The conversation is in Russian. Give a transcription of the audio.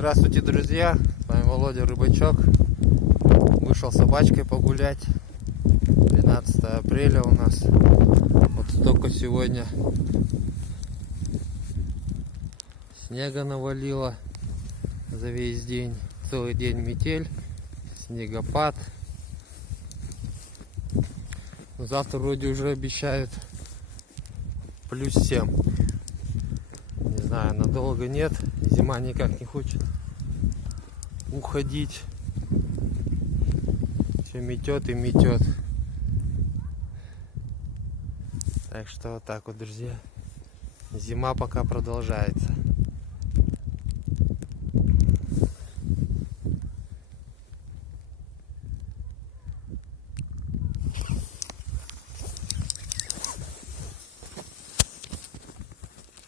Здравствуйте, друзья! С вами Володя Рыбачок. Вышел с собачкой погулять. 12 апреля у нас. Вот столько сегодня снега навалило за весь день. Целый день метель, снегопад. Завтра вроде уже обещают плюс 7. Не знаю, надолго нет. Зима никак не хочет уходить. Все метет и метет. Так что вот так вот, друзья. Зима пока продолжается.